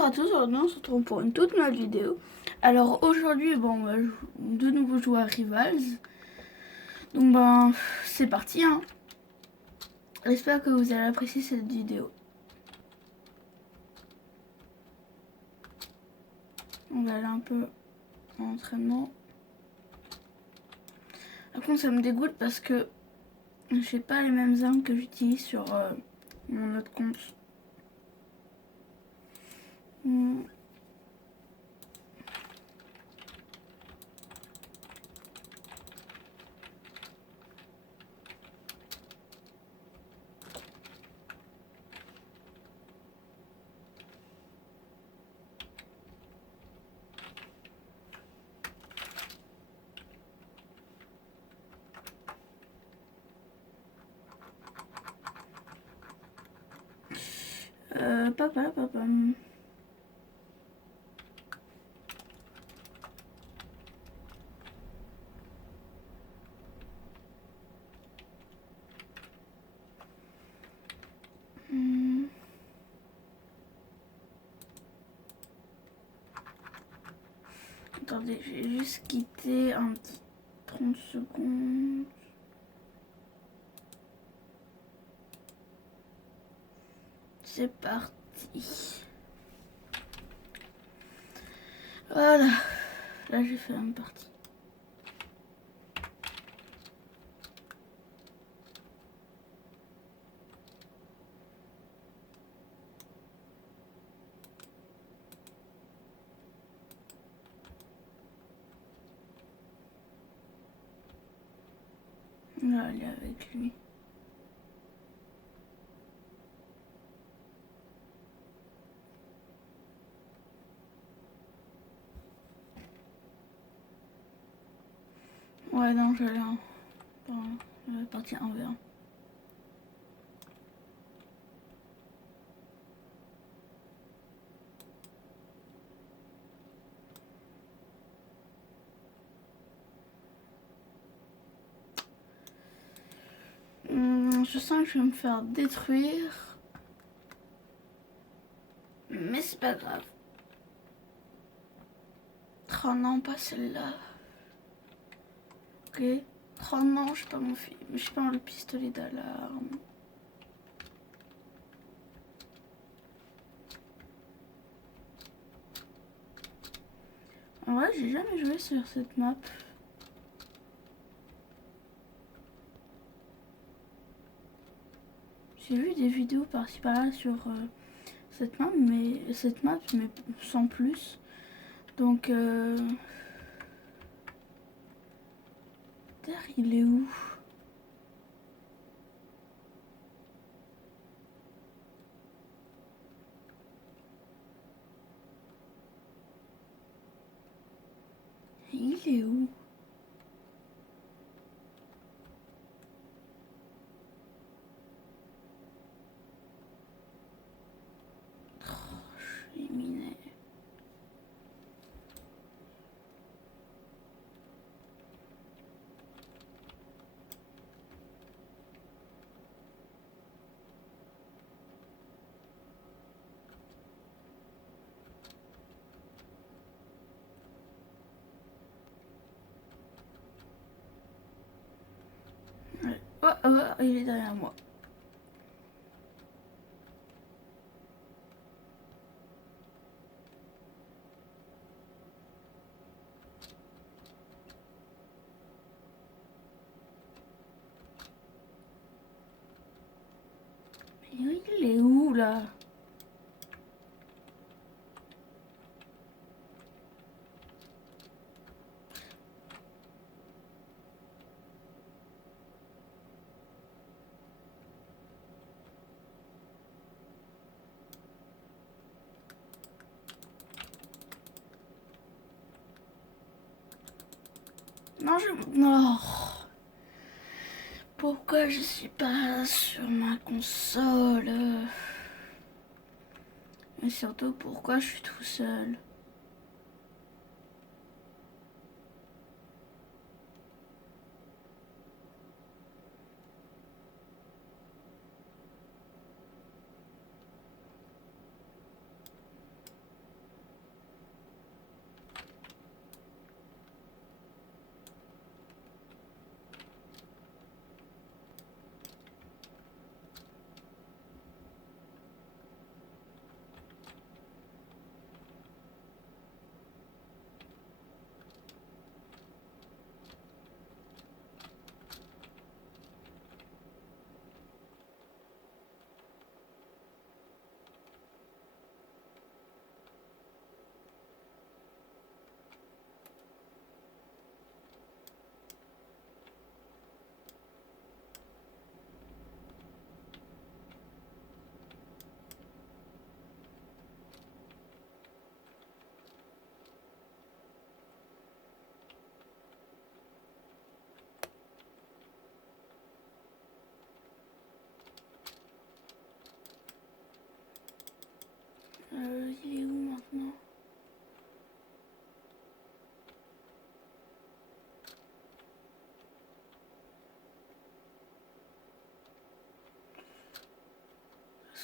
Bonjour à tous, aujourd'hui on se retrouve pour une toute nouvelle vidéo. Alors aujourd'hui, bon, on va de nouveau jouer à Rivals. Donc c'est parti, hein. J'espère que vous allez apprécier cette vidéo. On va aller un peu en entraînement. Par contre ça me dégoûte parce que j'ai pas les mêmes armes que j'utilise sur mon autre compte. Papa. Attendez, j'ai juste quitté un petit 30 secondes. C'est parti. Voilà. Là, j'ai fait une partie. On va aller avec lui. Ouais, non, j'allais dans la partie 1v1. Je sens que je vais me faire détruire. Mais c'est pas grave. Oh non, pas celle-là. Ok. Oh non, je sais pas mon fils. Je sais pas le pistolet d'alarme. En vrai, j'ai jamais joué sur cette map. J'ai vu des vidéos par-ci par-là sur cette map, mais sans plus. Donc Terre, il est où? Il est où? Oh, je suis miné. Ouais. Oh, il est derrière moi. Mais il est où là? Non, non. Pourquoi je suis pas sur ma console? Et surtout, pourquoi je suis tout seul?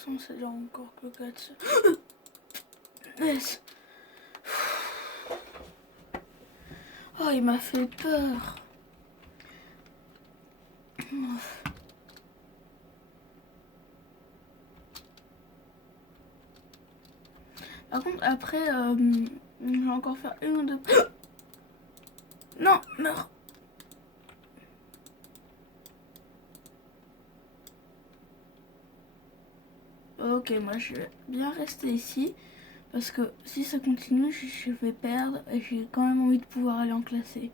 Sans c'est là encore que 4. Yes. Oh, il m'a fait peur. Par contre, après, je vais encore faire une ou deux. Non, meurs. Ok, moi je vais bien rester ici. Parce que si ça continue, je vais perdre. Et j'ai quand même envie de pouvoir aller en classé.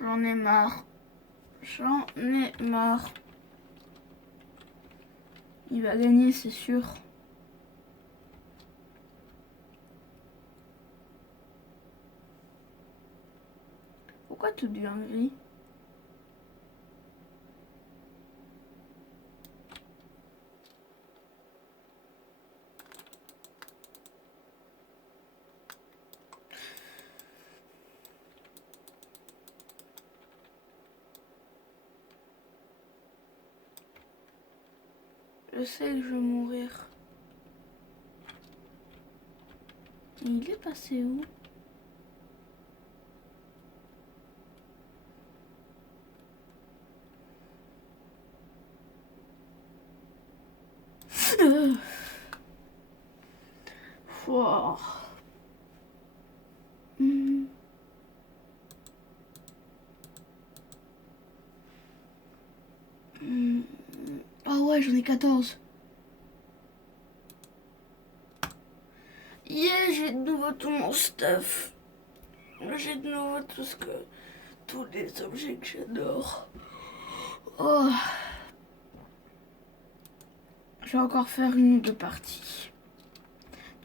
J'en ai marre. J'en ai marre. Il va gagner, c'est sûr. Pourquoi tout devient gris? Je sais que je vais mourir. Et il est passé où? Wow. Ah ouais, j'en ai 14. Yeah, j'ai de nouveau tout mon stuff. J'ai de nouveau tous les objets que j'adore. Oh. Je vais encore faire une ou deux parties.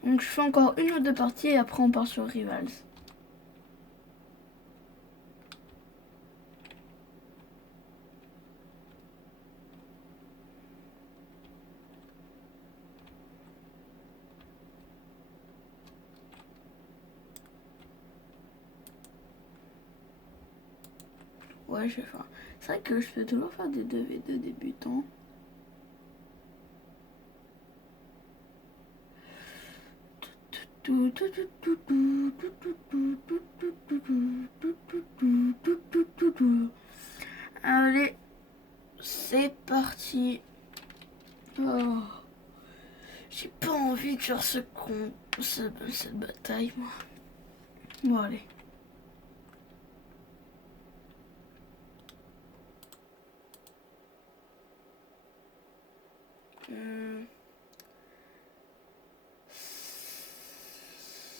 Donc je fais encore une ou deux parties et après on part sur Rivals. Ouais, je vais faire. C'est vrai que je peux toujours faire des 2v2 débutants. Allez, c'est parti. Oh. J'ai pas envie de faire cette bataille, moi. Bon, allez.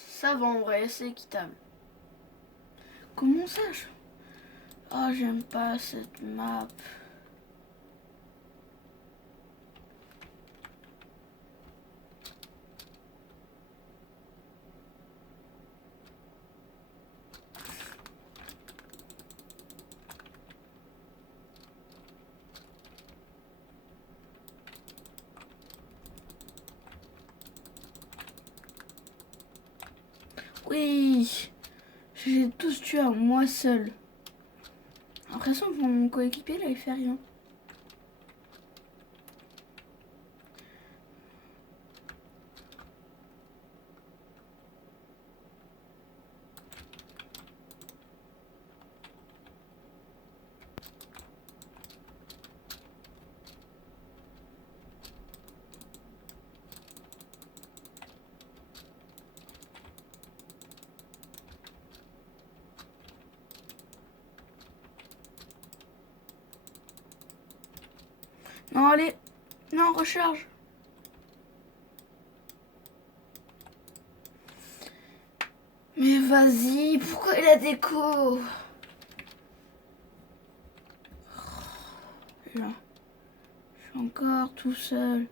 Ça va en vrai, c'est équitable. Comment ça Oh, j'aime pas cette map. Oui, j'ai tous tué à moi seul. J'ai l'impression que mon coéquipier là il fait rien. Non, allez. Non, recharge. Mais vas-y, pourquoi il a déco? Là, je suis encore tout seul.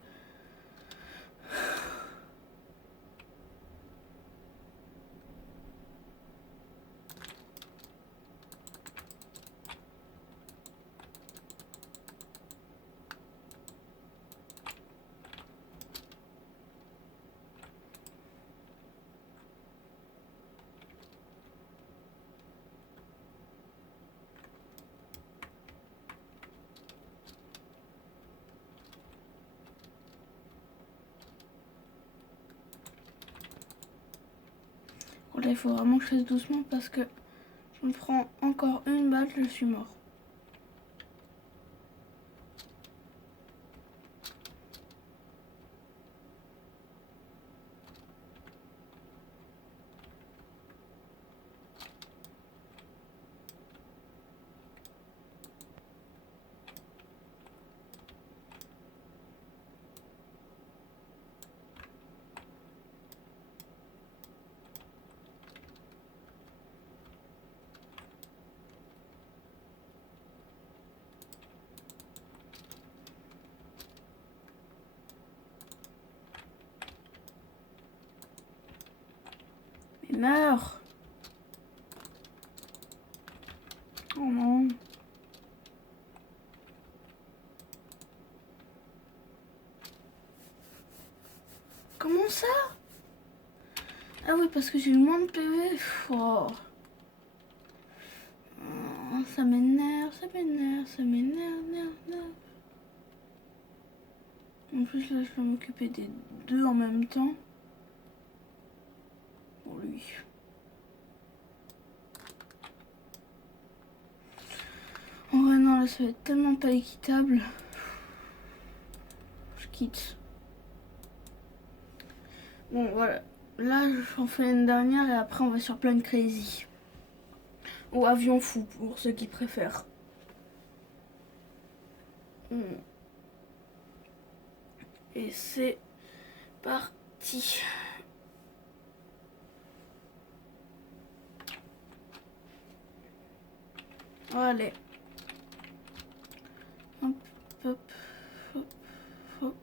il faut vraiment que je fasse doucement parce que je me prends encore une balle, je suis mort. Mais meurs! Oh non! Comment ça? Ah oui, parce que j'ai eu moins de PV. Oh. Ça m'énerve, ça m'énerve, ça m'énerve. En plus, là, je dois m'occuper des deux en même temps. Pour lui. En vrai, non, là, ça va être tellement pas équitable. Je quitte. Bon, voilà. Là, j'en fais une dernière et après, on va sur Plane Crazy. Ou Avion Fou, pour ceux qui préfèrent. Et c'est parti. Allez. Hop, hop, hop, hop.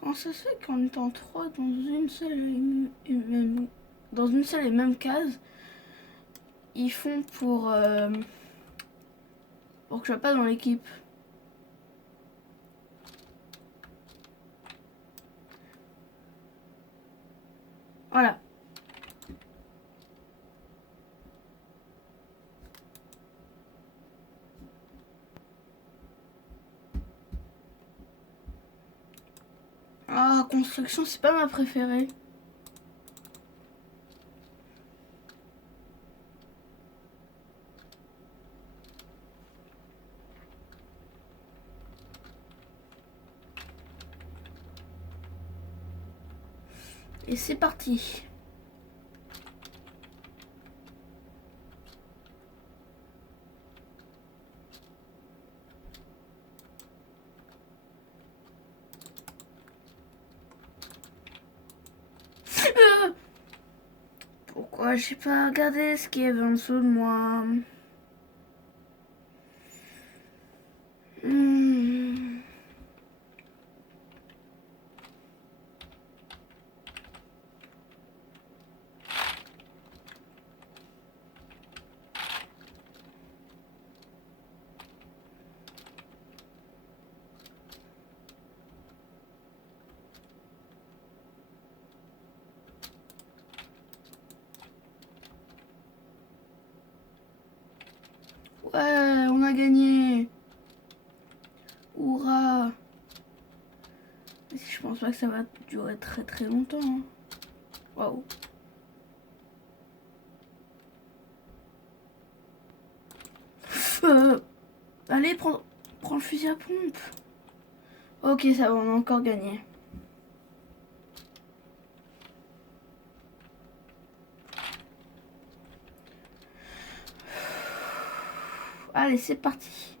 Comment ça se fait qu'en étant trois dans une seule et même case, ils font pour que je sois pas dans l'équipe? Voilà. Ah, construction, c'est pas ma préférée. Et c'est parti. Pourquoi j'ai pas regardé ce qu'il y avait en dessous de moi? Ouais, on a gagné. Hurrah. Je pense pas que ça va durer très très longtemps. Hein. Waouh. Allez, prends le fusil à pompe. Ok, ça va, on a encore gagné. Allez, c'est parti.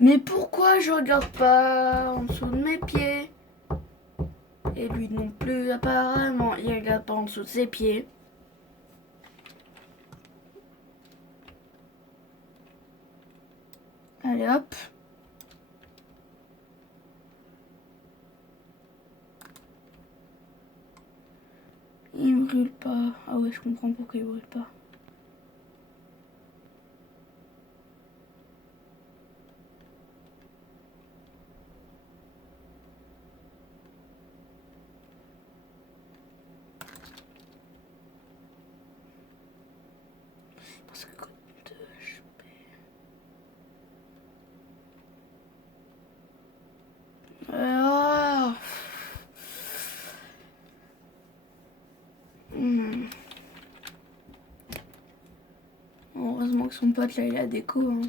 Mais pourquoi je regarde pas en dessous de mes pieds? Et lui non plus, apparemment, il regarde pas en dessous de ses pieds. Allez, hop. Il brûle pas. Ah ouais, je comprends pourquoi il brûle pas. son pote là il a déco. Hein.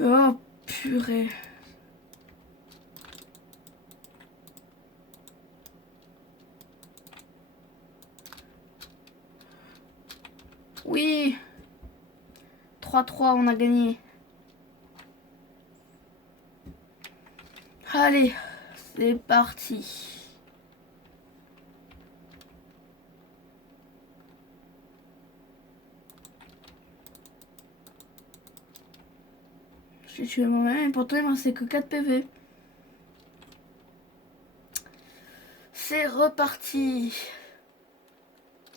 Oh purée. Oui. 3-3, on a gagné. Allez, c'est parti. J'ai tué moi-même et pourtant il me restait que 4 PV. C'est reparti.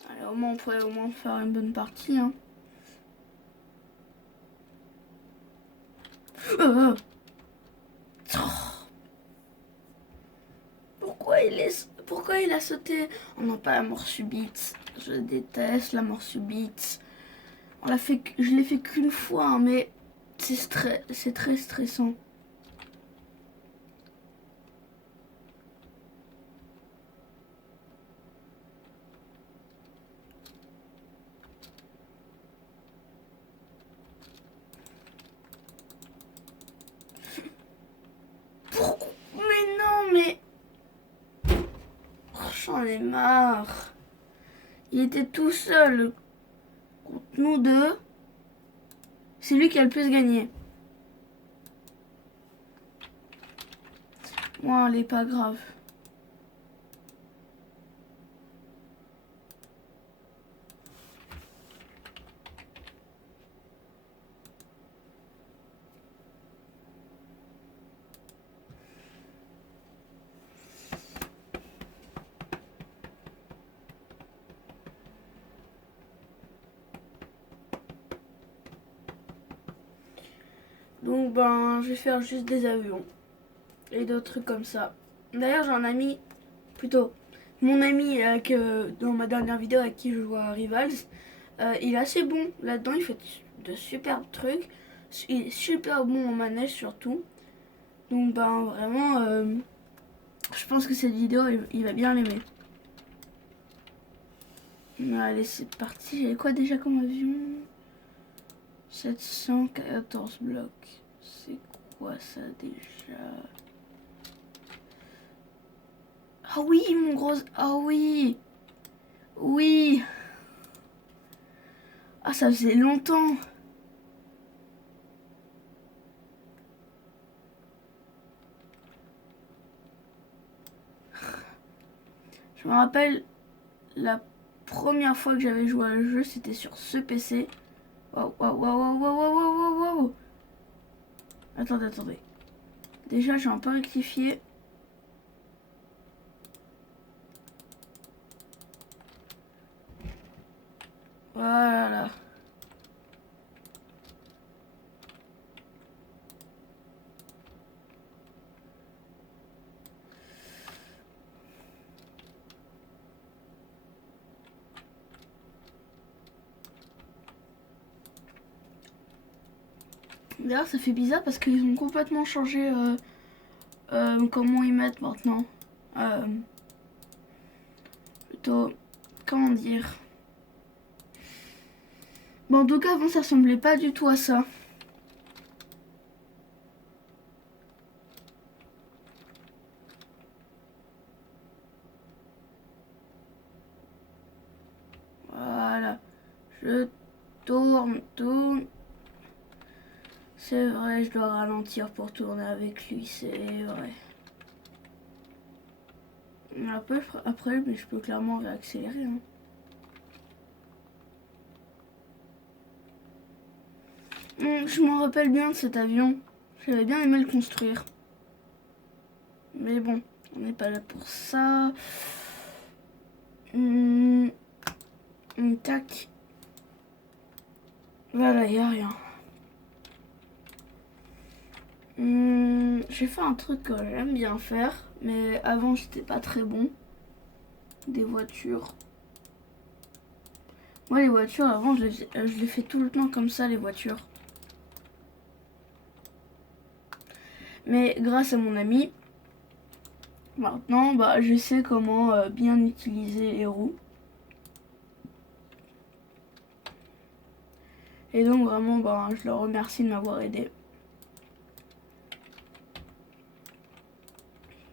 Allez, au moins on pourrait au moins faire une bonne partie. Hein. Pourquoi il a sauté? On n'a pas la mort subite. Je déteste la mort subite. Je l'ai fait qu'une fois, hein, mais c'est très stressant. Pourquoi? Mais non, mais... Oh, j'en ai marre. Il était tout seul contre nous deux. C'est lui qui a le plus gagné. Moi, elle est pas grave. Donc ben je vais faire juste des avions et d'autres trucs comme ça. D'ailleurs j'ai un ami, plutôt mon ami dans ma dernière vidéo avec qui je joue à Rivals, il est assez bon là-dedans, il fait de superbes trucs, il est super bon en manège surtout. Donc ben vraiment je pense que cette vidéo il va bien l'aimer. Allez c'est parti, j'ai quoi déjà comme avion? 714 blocs. C'est quoi ça déjà? Ah oui, mon gros... Ah oui. Oui. Ah, ça faisait longtemps. Je me rappelle la première fois que j'avais joué à le jeu, c'était sur ce PC. Waouh, waouh, waouh, waouh, waouh, waouh, waouh, waouh. Attendez, attendez. Déjà, j'ai un peu rectifié. Voilà. D'ailleurs, ça fait bizarre parce qu'ils ont complètement changé comment ils mettent maintenant. Plutôt, comment dire. Bon, en tout cas, avant, ça ressemblait pas du tout à ça. Voilà. Je tourne. C'est vrai, je dois ralentir pour tourner avec lui, c'est vrai. Après, mais je peux clairement réaccélérer. Hein. Je m'en rappelle bien de cet avion. J'avais bien aimé le construire. Mais bon, on n'est pas là pour ça. Tac. Voilà, y a rien. J'ai fait un truc que j'aime bien faire, mais avant j'étais pas très bon. Des voitures. Moi les voitures avant je les fais tout le temps comme ça les voitures. Mais grâce à mon ami, Maintenant, bah, je sais comment bien utiliser les roues. Et donc vraiment, bah, je le remercie de m'avoir aidé.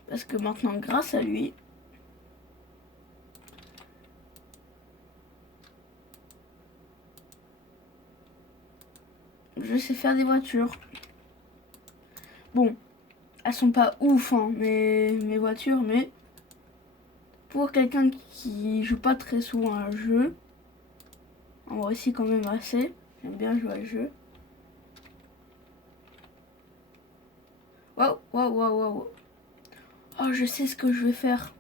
Parce que maintenant, grâce à lui, je sais faire des voitures. Bon, elles sont pas ouf, hein, mes voitures, mais pour quelqu'un qui joue pas très souvent à un jeu, en vrai, si quand même assez. J'aime bien jouer à jeu. Waouh, waouh, waouh, waouh. Oh, je sais ce que je vais faire.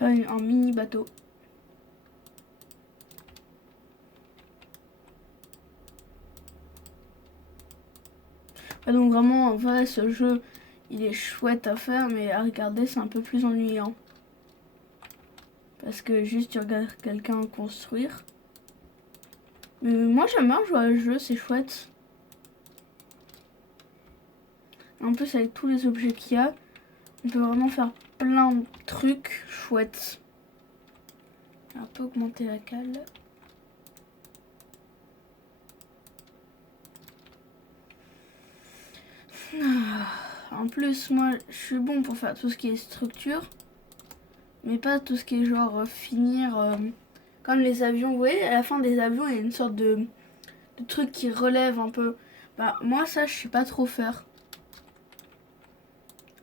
Je vais faire un mini bateau. Ah, donc vraiment, en vrai, ce jeu, il est chouette à faire, mais à regarder, c'est un peu plus ennuyant. Parce que juste, tu regardes quelqu'un construire. Mais moi, j'aime bien jouer à ce jeu, c'est chouette. En plus, avec tous les objets qu'il y a, on peut vraiment faire plein de trucs chouettes. On peut augmenter la cale. En plus, moi, je suis bon pour faire tout ce qui est structure. Mais pas tout ce qui est genre finir comme les avions. Vous voyez, à la fin des avions, il y a une sorte de truc qui relève un peu. Bah, moi, ça, je sais pas trop faire.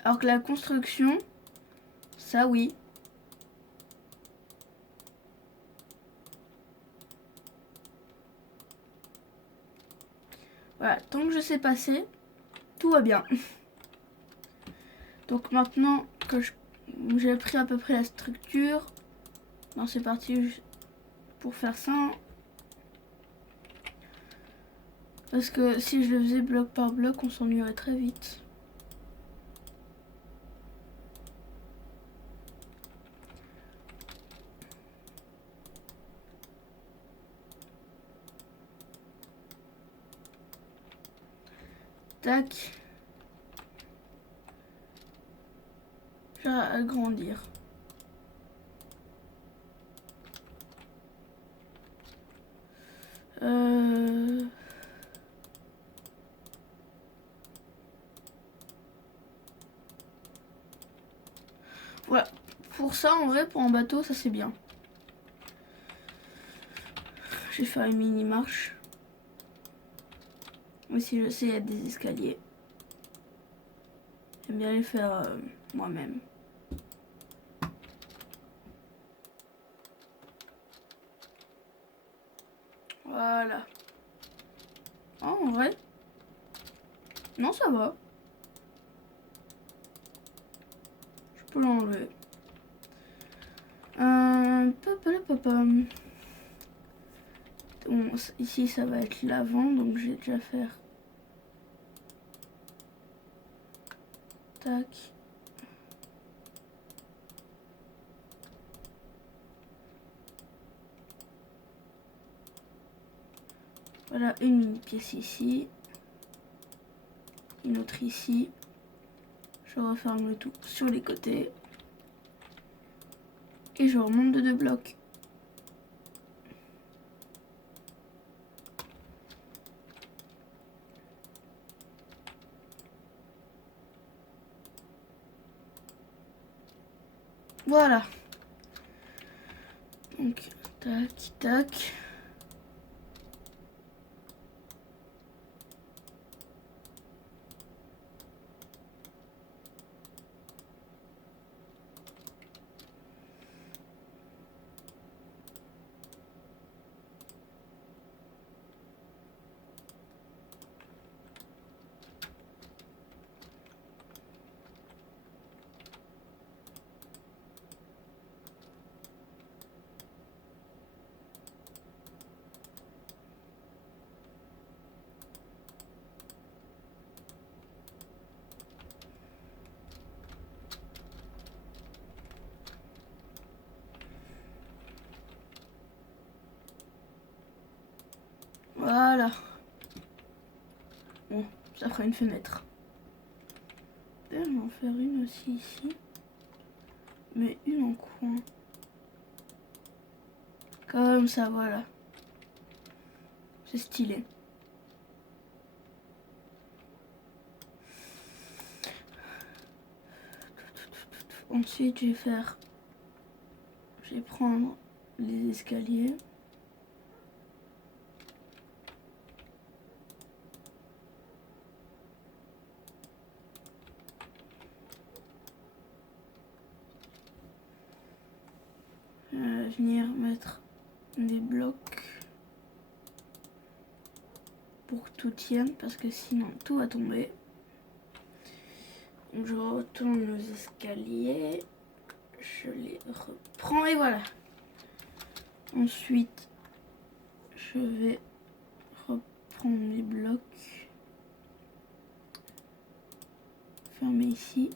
Alors que la construction, ça, oui. Voilà, tant que je sais passer, tout va bien. Donc maintenant que j'ai appris à peu près la structure, ben c'est parti pour faire ça. Parce que si je le faisais bloc par bloc, on s'ennuierait très vite. Tac. Je vais agrandir. Voilà. Pour ça, en vrai, pour un bateau, ça c'est bien. Je vais faire une mini marche. Aussi, je sais, il y a des escaliers. J'aime bien les faire moi-même. Voilà. Oh, en vrai. Non, ça va. Je peux l'enlever. Bon, ici, ça va être l'avant, donc je vais déjà faire. Tac. Voilà, une mini pièce ici. Une autre ici. Je referme le tout sur les côtés. Et je remonte de 2 blocs. Voilà. Donc, tac, tac. Voilà. Bon, ça fera une fenêtre. Je vais en faire une aussi ici. Mais une en coin. Comme ça, voilà. C'est stylé. Ensuite, je vais prendre les escaliers. Venir mettre des blocs pour que tout tienne, parce que sinon tout va tomber. Donc je retourne nos escaliers, je les reprends et voilà. Ensuite, je vais reprendre mes blocs, fermer ici.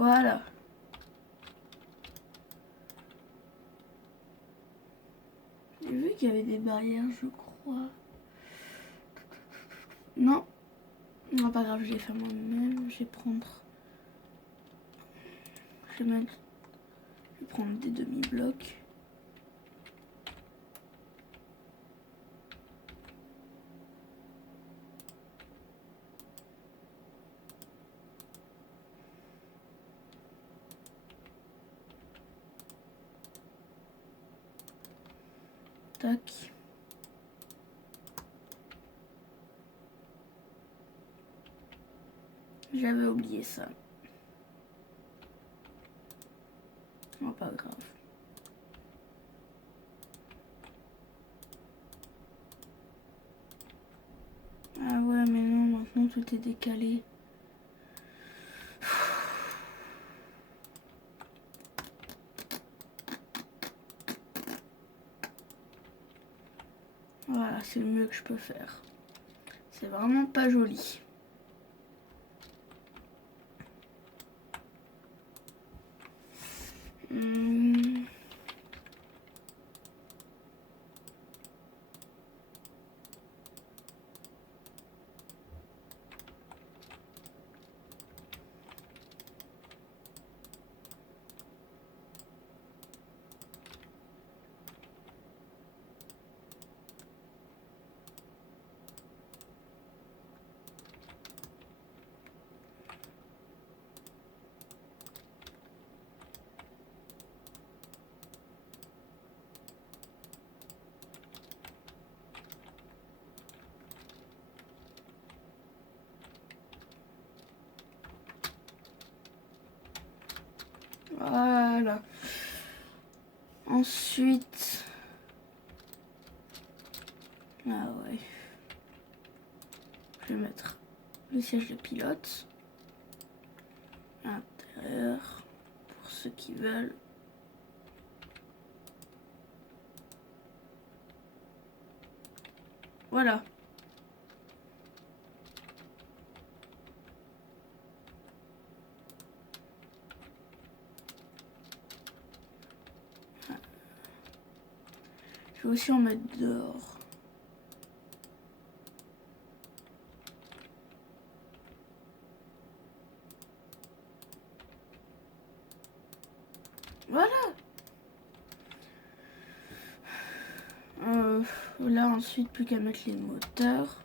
Voilà. J'ai vu qu'il y avait des barrières, je crois. Non. Non, pas grave, je vais faire moi-même. Je vais prendre... Je vais prendre des demi-blocs. Tac. J'avais oublié ça. Non, pas grave. Ah ouais, mais non, maintenant tout est décalé. Voilà, c'est le mieux que je peux faire. C'est vraiment pas joli. Voilà. Ensuite... Ah ouais. Je vais mettre le siège de pilote à l'intérieur pour ceux qui veulent. Voilà. Je vais aussi en mettre dehors. Voilà. Là ensuite plus qu'à mettre les moteurs.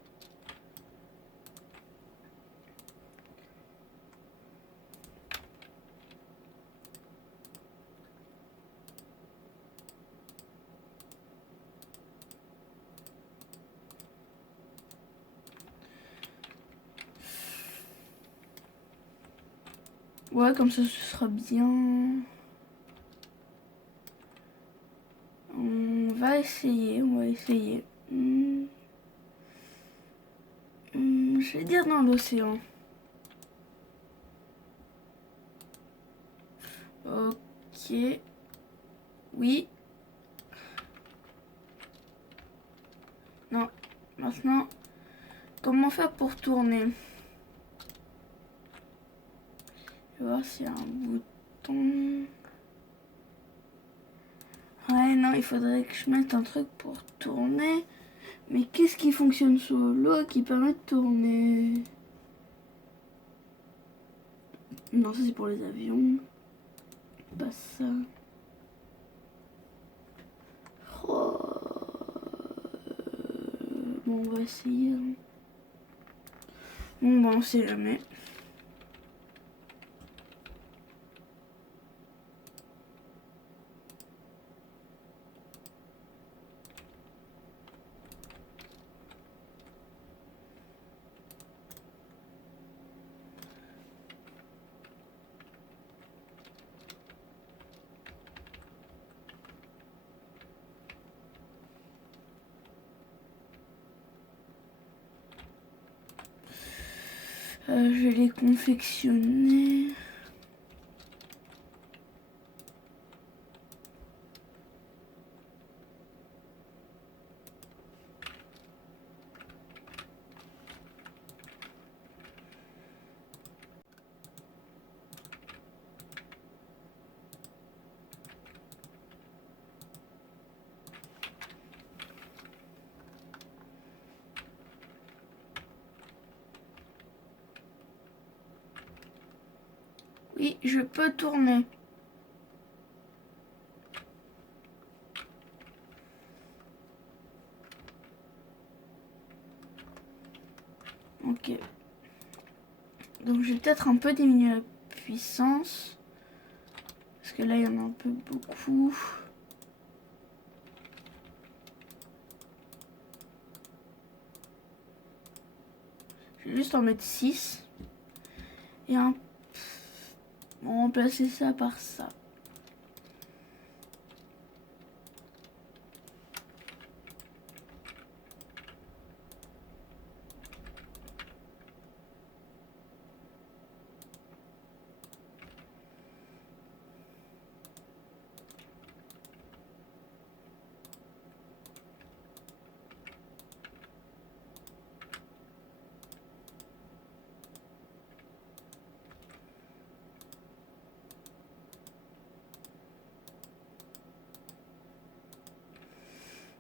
Ouais, comme ça ce sera bien. On va essayer. Je vais dire dans l'océan. Ok. Oui. Non. Maintenant, comment faire pour tourner? Je vais voir s'il y a un bouton. Ouais, non, il faudrait que je mette un truc pour tourner. Mais qu'est-ce qui fonctionne sous l'eau qui permet de tourner? Non, ça c'est pour les avions. Pas ça. Oh. Bon, on va essayer. Bon, bah, on sait jamais. Je vais les confectionner. Oui, je peux tourner. Ok. Donc je vais peut-être un peu diminuer la puissance. Parce que là, il y en a un peu beaucoup. Je vais juste en mettre 6. Et on va remplacer ça par ça.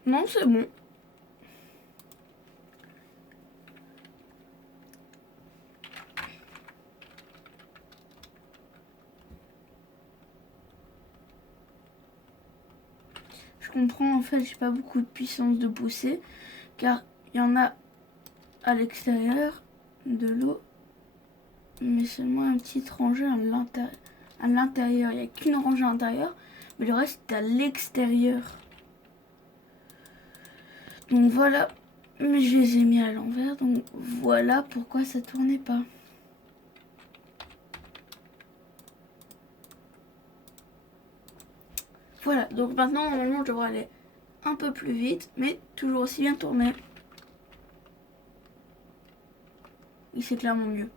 Non, c'est bon. Je comprends, en fait, j'ai pas beaucoup de puissance de poussée. Car il y en a à l'extérieur de l'eau. Mais seulement un petit rangée à l'intérieur. Il n'y a qu'une rangée à l'intérieur. Mais le reste est à l'extérieur. Donc voilà. Mais je les ai mis à l'envers. Donc voilà pourquoi ça tournait pas. Voilà. Donc maintenant, normalement, je devrais aller un peu plus vite. Mais toujours aussi bien tourner. Oui, c'est clairement mieux.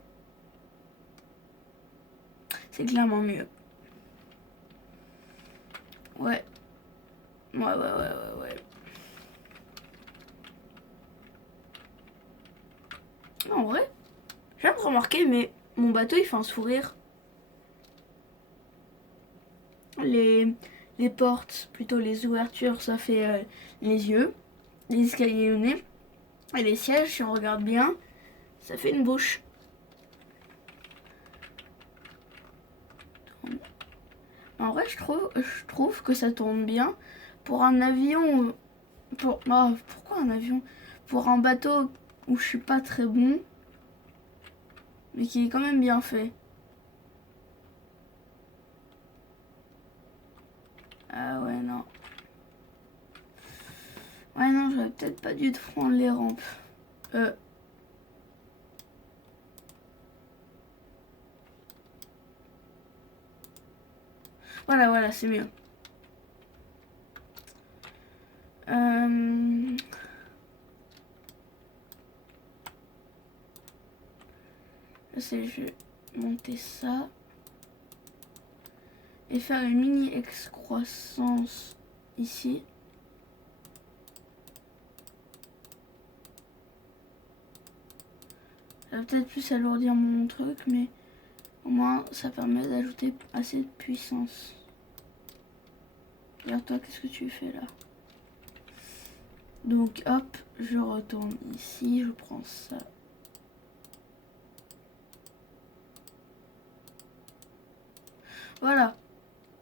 C'est clairement mieux. Ouais. Ouais. En vrai, je viens de remarquer, mais mon bateau, il fait un sourire. Les, les portes, plutôt les ouvertures, ça fait les yeux. Les escaliers, le nez. Et les sièges, si on regarde bien, ça fait une bouche. En vrai, je trouve que ça tourne bien. Pour un avion... pourquoi un avion? Pour un bateau où je suis pas très bon, mais qui est quand même bien fait. Ah ouais, non. Ouais, non, j'aurais peut-être pas dû prendre les rampes. Euh... Voilà, c'est mieux. Euh... Je vais monter ça. Et faire une mini excroissance ici. Ça va peut-être plus alourdir mon truc, mais au moins ça permet d'ajouter assez de puissance. Regarde-toi, qu'est-ce que tu fais là? Donc hop, je retourne ici, je prends ça. Voilà.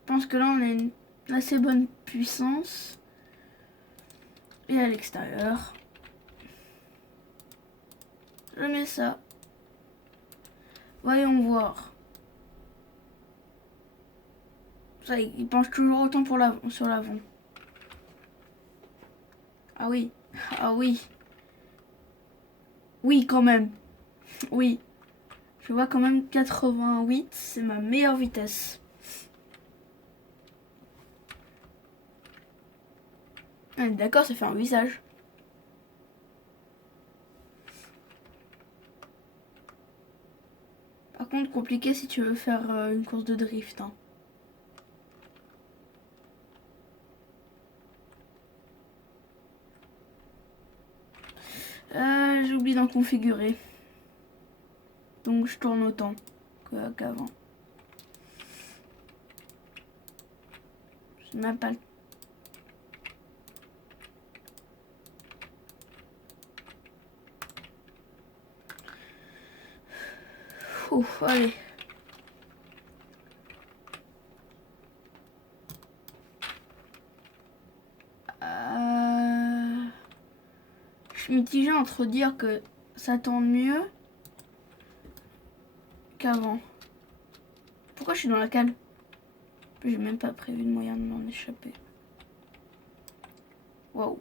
Je pense que là on a une assez bonne puissance. Et à l'extérieur, je mets ça. Voyons voir. Ça, il penche toujours autant pour sur l'avant. Ah oui, ah oui. Oui, quand même. Oui. Je vois quand même 88, c'est ma meilleure vitesse. Ah, d'accord, ça fait un visage. Par contre, compliqué si tu veux faire une course de drift. Hein. J'ai oublié d'en configurer. Donc je tourne autant qu'avant. Je n'ai même pas le... Ouf, allez. Je suis mitigée entre dire que ça tourne mieux qu'avant. Pourquoi je suis dans la cale? J'ai même pas prévu de moyen de m'en échapper. Waouh.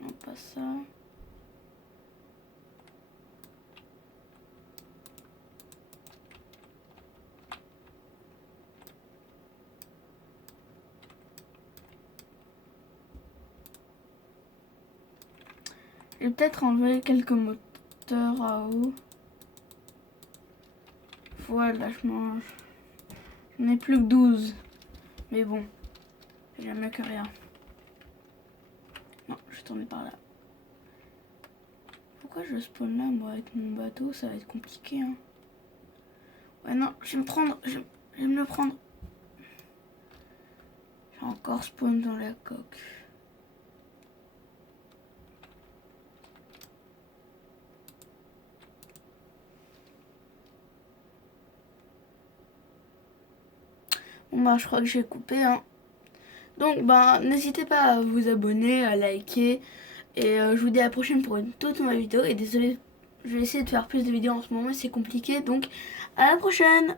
Non, pas ça. Je vais peut-être enlever quelques moteurs à eau. Voilà, je mange. J'en ai plus que 12. Mais bon, c'est jamais que rien. Non, je vais tourner par là. Pourquoi je spawn là, moi, avec mon bateau? Ça va être compliqué, hein. Ouais, non, je vais me prendre. Je vais me le prendre. J'ai encore spawn dans la coque. Bon, bah, je crois que j'ai coupé, hein. Donc, bah, n'hésitez pas à vous abonner, à liker. Et je vous dis à la prochaine pour une toute nouvelle vidéo. Et désolé, je vais essayer de faire plus de vidéos en ce moment, c'est compliqué. Donc, à la prochaine!